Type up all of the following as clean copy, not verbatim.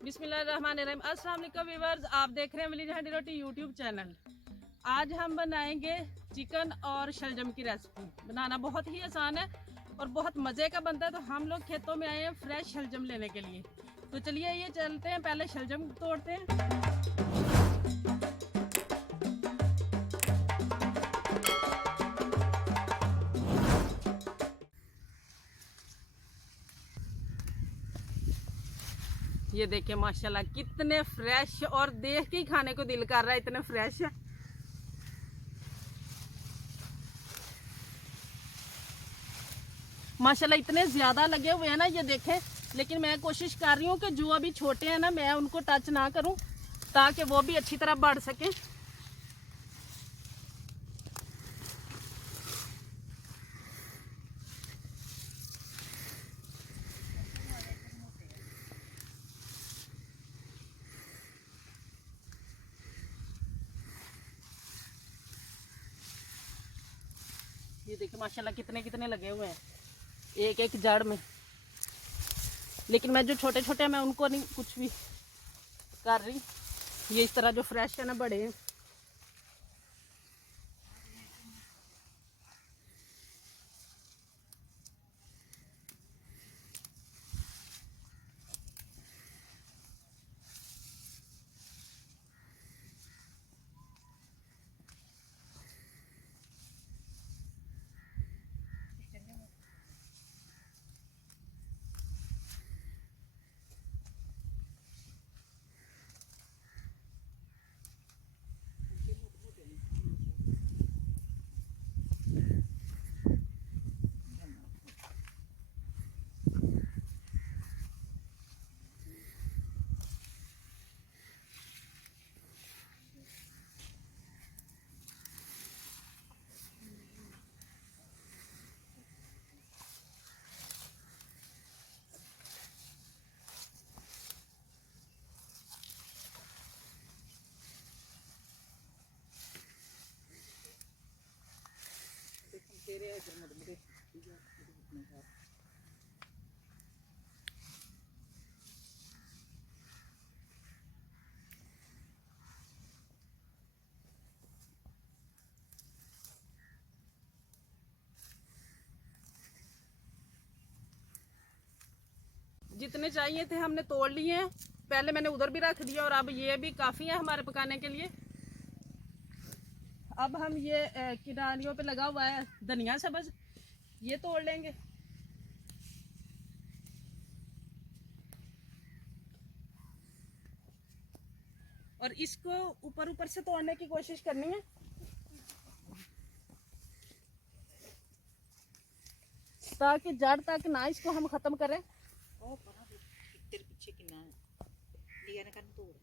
बिस्मिल्लाहिर्रहमानिर्रहीम। अस्सलाम वालेकुम व्यूअर्स, आप देख रहे हैं विलेज हंडी रोटी यूट्यूब चैनल। आज हम बनाएंगे चिकन और शलजम की रेसिपी। बनाना बहुत ही आसान है और बहुत मज़े का बनता है। तो हम लोग खेतों में आए हैं फ्रेश शलजम लेने के लिए। तो चलिए ये चलते हैं, पहले शलजम तोड़ते हैं। ये देखिए माशाल्लाह कितने फ्रेश, और देख के ही खाने को दिल कर रहा है, इतने फ्रेश है। माशाल्लाह इतने ज़्यादा लगे हुए हैं ना, ये देखें। लेकिन मैं कोशिश कर रही हूँ कि जो अभी छोटे हैं ना, मैं उनको टच ना करूँ ताकि वो भी अच्छी तरह बढ़ सकें। ये देखिए माशाल्लाह कितने कितने लगे हुए हैं एक एक जड़ में। लेकिन मैं जो छोटे छोटे हैं मैं उनको नहीं कुछ भी कर रही। ये इस तरह जो फ्रेश है ना, बड़े हैं। जितने चाहिए थे हमने तोड़ लिए हैं। पहले मैंने उधर भी रख दिया और अब ये भी काफ़ी है हमारे पकाने के लिए। अब हम ये किनारियों पे लगा हुआ है धनिया सब्ज, ये तोड़ लेंगे। और इसको ऊपर ऊपर से तोड़ने की कोशिश करनी है ताकि जड़ तक ना इसको हम खत्म करें। पीछे किना लिया ना कर तोड़।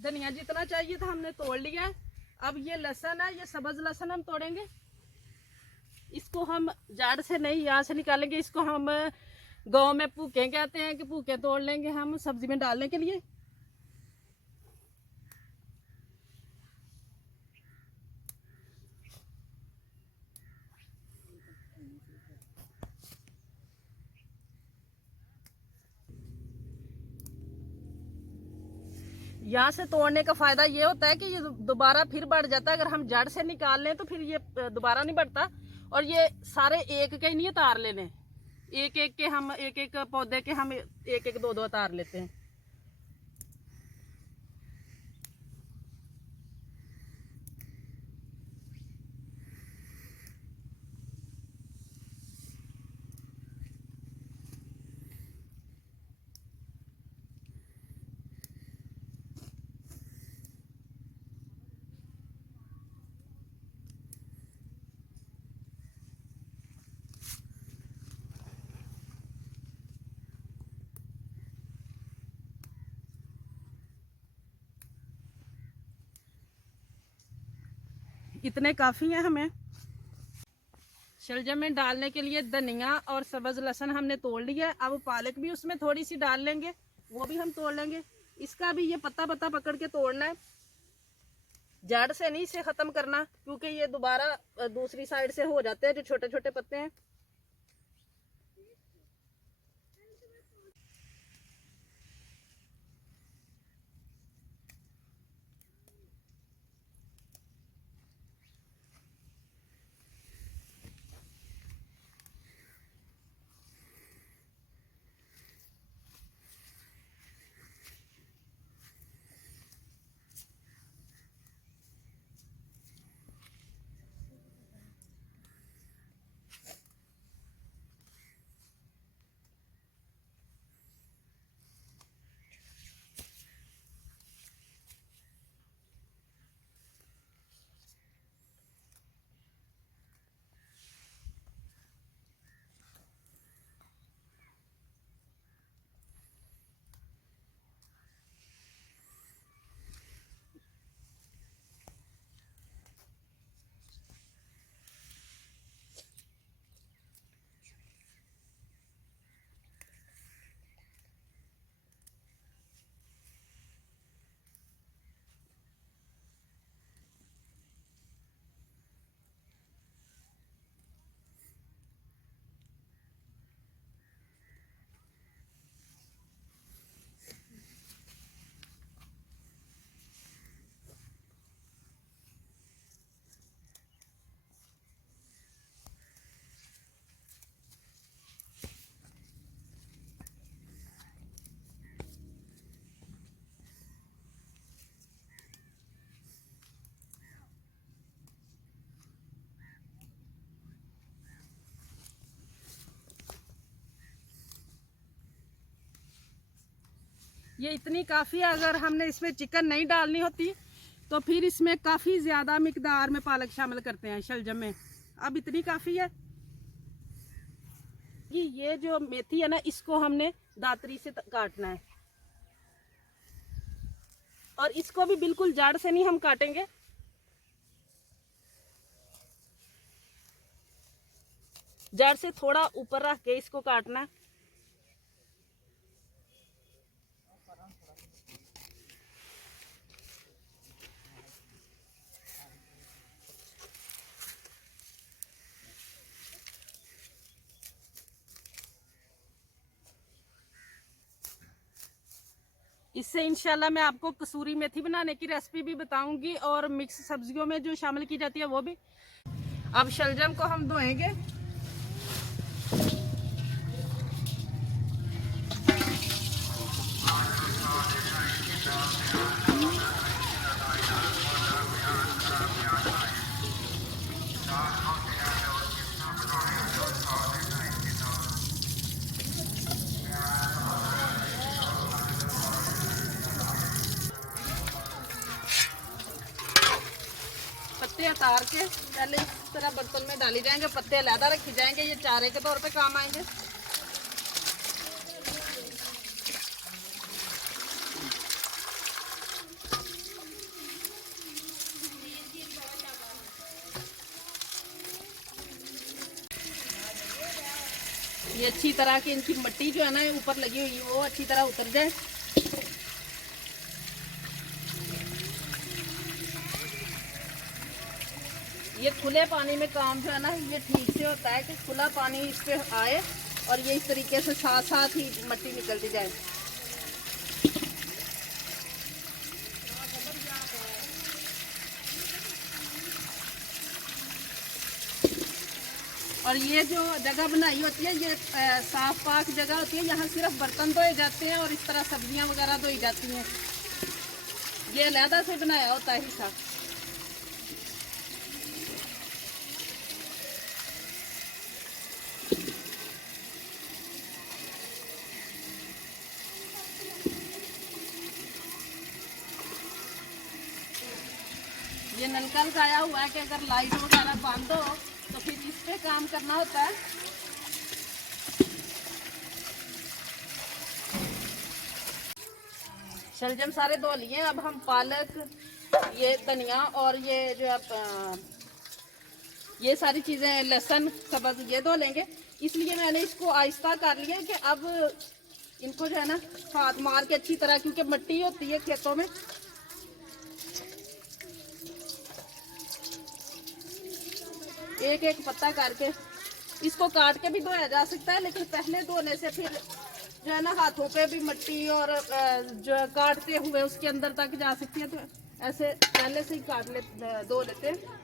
धनिया जितना चाहिए था हमने तोड़ लिया है। अब ये लहसुन है, ये सब्ज लहसुन हम तोड़ेंगे। इसको हम जड़ से नहीं यहाँ से निकालेंगे, इसको हम गांव में भूखे कहते हैं कि भूखे तोड़ लेंगे हम सब्जी में डालने के लिए। यहाँ से तोड़ने का फायदा ये होता है कि ये दोबारा फिर बढ़ जाता है। अगर हम जड़ से निकाल लें तो फिर ये दोबारा नहीं बढ़ता। और ये सारे एक के ही नहीं उतार लेने, एक एक के हम एक एक पौधे के हम एक एक दो दो उतार लेते हैं। इतने काफ़ी हैं हमें। शलजम में डालने के लिए धनिया और सब्ज़ लहसुन हमने तोड़ लिया है। अब पालक भी उसमें थोड़ी सी डाल लेंगे, वो भी हम तोड़ लेंगे। इसका भी ये पत्ता पत्ता पकड़ के तोड़ना है, जड़ से नहीं इसे ख़त्म करना, क्योंकि ये दोबारा दूसरी साइड से हो जाते हैं जो छोटे छोटे पत्ते हैं। ये इतनी काफ़ी है। अगर हमने इसमें चिकन नहीं डालनी होती तो फिर इसमें काफ़ी ज़्यादा मिकदार में पालक शामिल करते हैं शलजम में। अब इतनी काफ़ी है। ये जो मेथी है ना, इसको हमने दातरी से काटना है, और इसको भी बिल्कुल जड़ से नहीं हम काटेंगे। जड़ से थोड़ा ऊपर रख के इसको काटना है। इससे इंशाल्लाह मैं आपको कसूरी मेथी बनाने की रेसिपी भी बताऊंगी, और मिक्स सब्जियों में जो शामिल की जाती है वो भी। अब शलजम को हम धोएंगे। पत्ते उतार के पहले इस तरह बर्तन में डाली जाएंगे, पत्ते अलहदा रखे जाएंगे, ये चारे के तौर पे काम आएंगे। ये अच्छी तरह की इनकी मिट्टी जो है ना ऊपर लगी हुई है वो अच्छी तरह उतर जाए। ये खुले पानी में काम जो है ना ये ठीक से होता है कि खुला पानी इस पे आए और ये इस तरीके से साथ साथ ही मिट्टी निकलती जाए। और ये जो जगह बनाई होती है ये साफ पाक जगह होती है, यहाँ सिर्फ बर्तन धोए जाते हैं और इस तरह सब्जियां वगैरह धोई जाती हैं। ये अलहदा से बनाया होता है हिस्सा। ये नलका लगाया हुआ है कि अगर लाइट वगैरह बंद हो तो फिर इस पे काम करना होता है। शलजम सारे धो लिए। अब हम पालक, ये धनिया और ये जो ये सारी चीज़ें लहसुन सब्ज़ ये धो लेंगे, इसलिए मैंने इसको आहिस्ता कर लिया कि अब इनको जो है ना हाथ मार के अच्छी तरह, क्योंकि मिट्टी होती है खेतों में। एक एक पत्ता करके इसको काट के भी धोया जा सकता है, लेकिन पहले धोने से फिर जो है ना हाथों पे भी मिट्टी और जो काटते हुए उसके अंदर तक जा सकती है, तो ऐसे पहले से ही धो लेते हैं।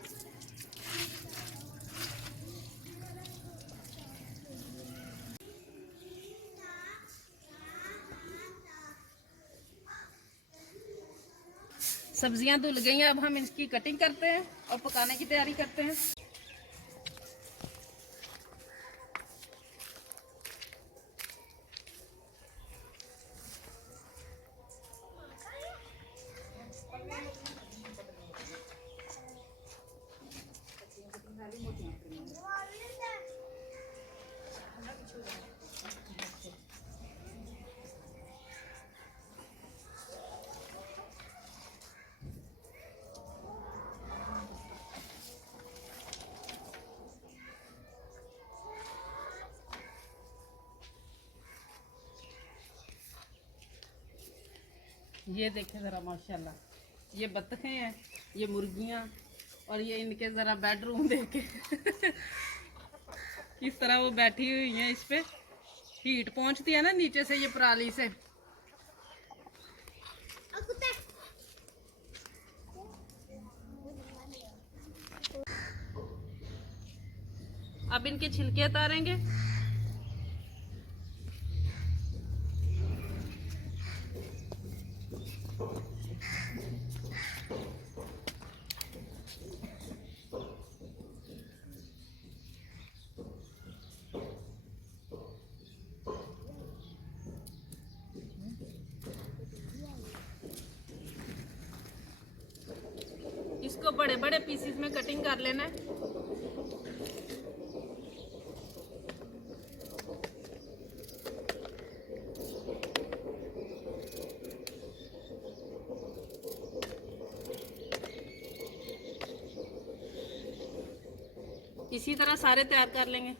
सब्जियां धुल गई हैं, अब हम इसकी कटिंग करते हैं और पकाने की तैयारी करते हैं। ये देखें ज़रा माशाल्लाह, ये बत्तखें हैं, ये मुर्गियाँ, और ये इनके ज़रा बेडरूम देखे किस तरह वो बैठी हुई हैं। इस पे हीट पहुंचती है ना नीचे से, ये पराली से। अब इनके छिलके उतारेंगे। इसको बड़े बड़े पीसेस में कटिंग कर लेना है। इसी तरह सारे तैयार कर लेंगे।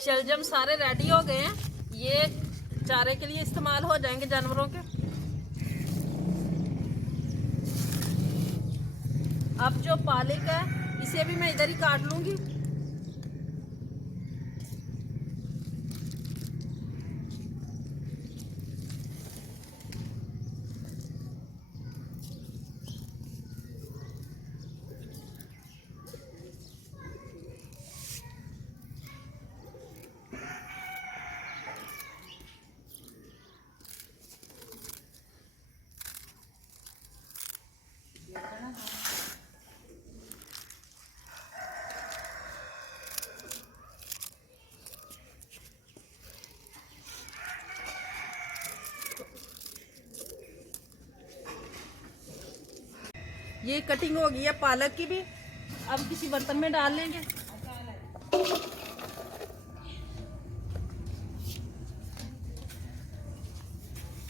शलजम सारे रेडी हो गए हैं, ये चारे के लिए इस्तेमाल हो जाएंगे जानवरों के। अब जो पालक है इसे भी मैं इधर ही काट लूंगी। ये कटिंग हो गई है पालक की भी, अब किसी बर्तन में डाल लेंगे।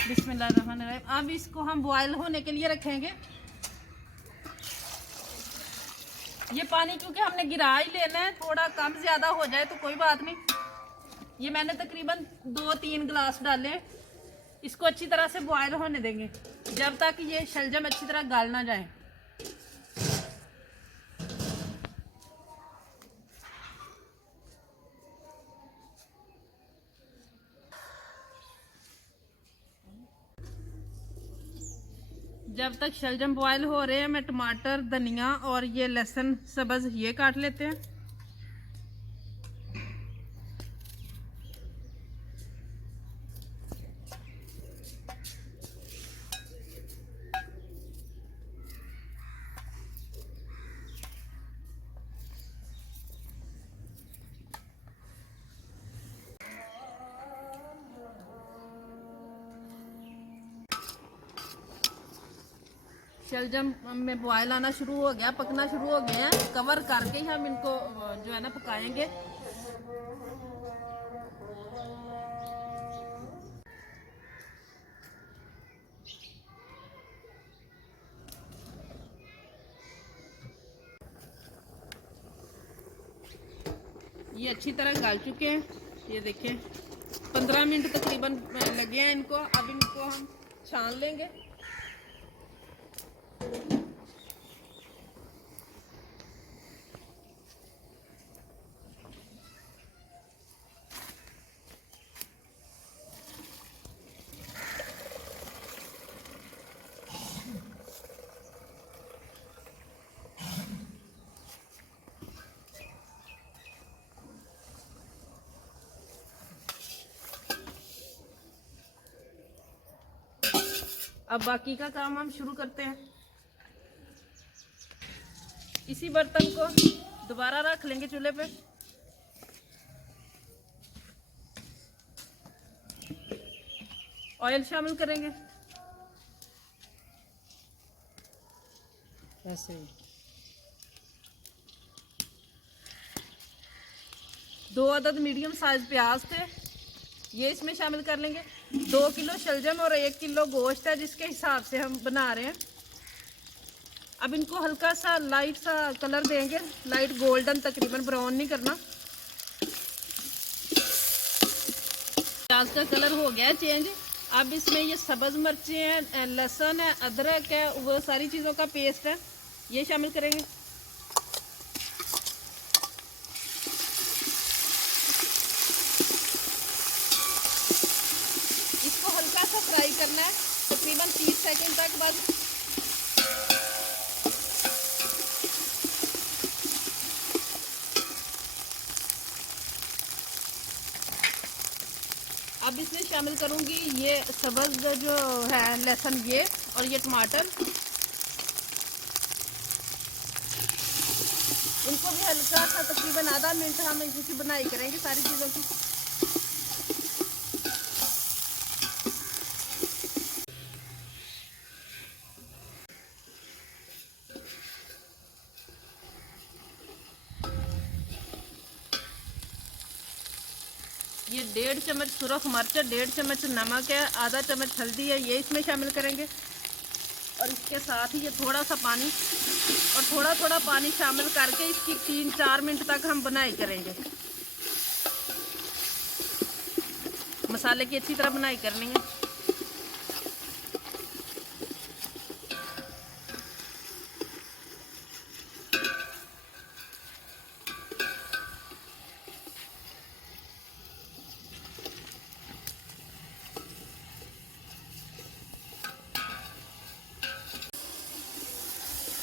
बिस्मिल्लाहिर्रहमानिर्रहीम। अब इसको हम बॉयल होने के लिए रखेंगे। ये पानी क्योंकि हमने गिरा ही लेना है, थोड़ा कम ज्यादा हो जाए तो कोई बात नहीं। ये मैंने तकरीबन 2-3 गिलास डाले। इसको अच्छी तरह से बॉयल होने देंगे जब तक ये शलजम अच्छी तरह गल ना जाए। जब तक शलजम बॉयल हो रहे हैं, मैं टमाटर, धनिया और ये लहसुन सब्ज़ ये काट लेते हैं। शलजम में बॉयल आना शुरू हो गया, पकना शुरू हो गए हैं। कवर करके ही हम इनको जो है ना पकाएंगे। ये अच्छी तरह गल चुके हैं, ये देखें 15 मिनट तकरीबन लगे हैं इनको। अब इनको हम छान लेंगे। अब बाकी का काम हम शुरू करते हैं। इसी बर्तन को दोबारा रख लेंगे चूल्हे पे। ऑयल शामिल करेंगे ऐसे ही। 2 अदद मीडियम साइज प्याज थे, ये इसमें शामिल कर लेंगे। 2 किलो शलजम और 1 किलो गोश्त है, जिसके हिसाब से हम बना रहे हैं। अब इनको हल्का सा लाइट सा कलर देंगे, लाइट गोल्डन, तकरीबन ब्राउन नहीं करना। प्याज का कलर हो गया है चेंज। अब इसमें ये सब्ज मिर्चें हैं, लहसुन है, अदरक है, वो सारी चीज़ों का पेस्ट है, ये शामिल करेंगे। इसको हल्का सा फ्राई करना है, तकरीबन 30 सेकंड तक। बस अब इसमें शामिल करूंगी ये सब्ज जो है लहसुन, ये और ये टमाटर। इनको भी हल्का सा तकरीबन आधा मिनट हम इनकी बुनाई करेंगे सारी चीज़ों की। ये 1.5 चम्मच सुरख मिर्च, 1.5 चम्मच नमक है, आधा चम्मच हल्दी है, ये इसमें शामिल करेंगे। और इसके साथ ही ये थोड़ा सा पानी, और थोड़ा थोड़ा पानी शामिल करके इसकी 3-4 मिनट तक हम बुनाई करेंगे। मसाले की अच्छी तरह बुनाई करनी है।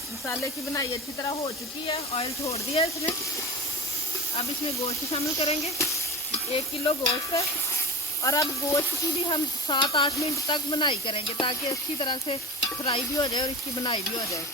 मसाले की बनाई अच्छी तरह हो चुकी है, ऑयल छोड़ दिया है इसने। अब इसमें गोश्त शामिल करेंगे, 1 किलो गोश्त है। और अब गोश्त की भी हम 7-8 मिनट तक बनाई करेंगे, ताकि अच्छी तरह से फ्राई भी हो जाए और इसकी बनाई भी हो जाए।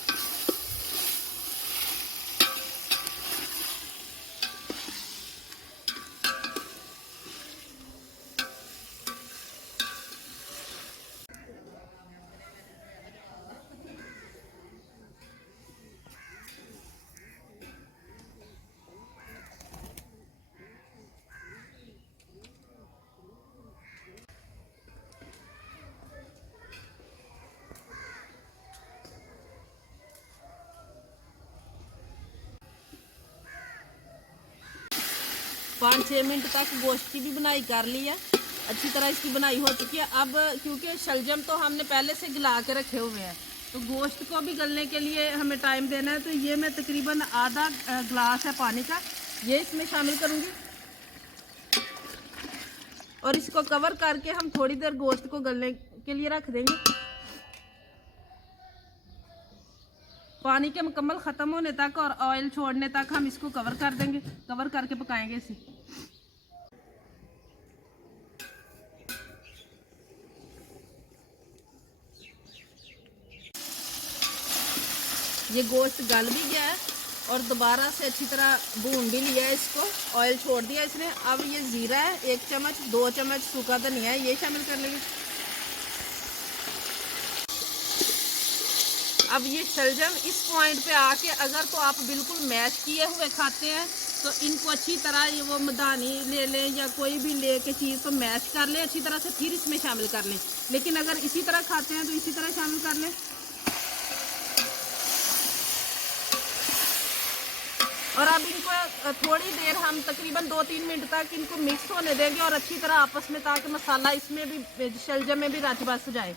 पाँच 6 मिनट तक गोश्त की भी बनाई कर ली है, अच्छी तरह इसकी बनाई हो चुकी है। अब क्योंकि शलजम तो हमने पहले से गला के रखे हुए हैं, तो गोश्त को भी गलने के लिए हमें टाइम देना है। तो ये मैं तकरीबन आधा गिलास है पानी का, ये इसमें शामिल करूँगी। और इसको कवर करके हम थोड़ी देर गोश्त को गलने के लिए रख देंगे। पानी के मुकम्मल ख़त्म होने तक और ऑयल छोड़ने तक हम इसको कवर कर देंगे, कवर करके पकाएंगे इसे। ये गोश्त गल भी गया है और दोबारा से अच्छी तरह भून भी लिया है इसको, ऑयल छोड़ दिया इसने। अब ये ज़ीरा है 1 चम्मच, 2 चम्मच सूखा धनिया है, ये शामिल कर लेंगे। अब ये शलजम इस पॉइंट पे आके अगर तो आप बिल्कुल मैश किए हुए खाते हैं तो इनको अच्छी तरह ये वो मदानी ले लें या कोई भी ले के चीज़ तो मैश कर लें अच्छी तरह से, फिर इसमें शामिल कर लें। लेकिन अगर इसी तरह खाते हैं तो इसी तरह शामिल कर लें। और अब इनको थोड़ी देर हम तकरीबन 2-3 मिनट तक इनको मिक्स होने देंगे और अच्छी तरह आपस में, ताकि मसाला इसमें भी शलजम में भी रच बस जाए।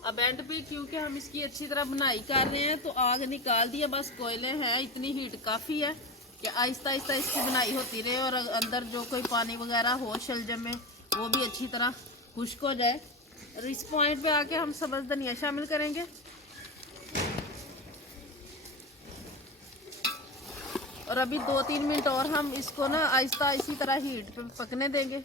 अब एंड पे क्योंकि हम इसकी अच्छी तरह बुनाई कर रहे हैं तो आग निकाल दिया, बस कोयले हैं, इतनी हीट काफ़ी है कि आहिस्ता आहिस्ता इसकी बुनाई होती रहे और अंदर जो कोई पानी वगैरह हो शलजम में वो भी अच्छी तरह खुश्क हो जाए। और इस पॉइंट पे आके हम सब्ज़ धनिया शामिल करेंगे और अभी 2-3 मिनट और हम इसको ना आहिस्ता इसी तरह हीट पे पकने देंगे।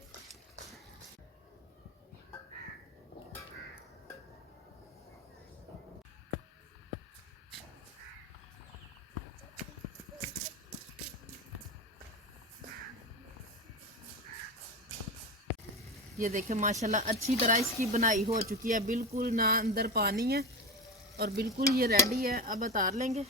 ये देखें माशाल्लाह अच्छी तरह इसकी बनाई हो चुकी है, बिल्कुल ना अंदर पानी है और बिल्कुल ये रेडी है। अब उतार लेंगे।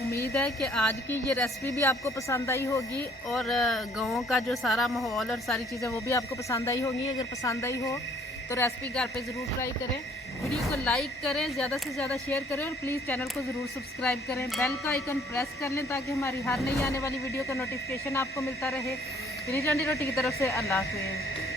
उम्मीद है कि आज की ये रेसिपी भी आपको पसंद आई होगी और गाँव का जो सारा माहौल और सारी चीज़ें वो भी आपको पसंद आई होंगी। अगर पसंद आई हो तो रेसिपी घर पे ज़रूर ट्राई करें, वीडियो को लाइक करें, ज़्यादा से ज़्यादा शेयर करें और प्लीज़ चैनल को ज़रूर सब्सक्राइब करें, बेल का आइकन प्रेस कर लें ताकि हमारी हर नई आने वाली वीडियो का नोटिफिकेशन आपको मिलता रहे। रिजन रोटी की तरफ से अल्लाह हाफ़िज़।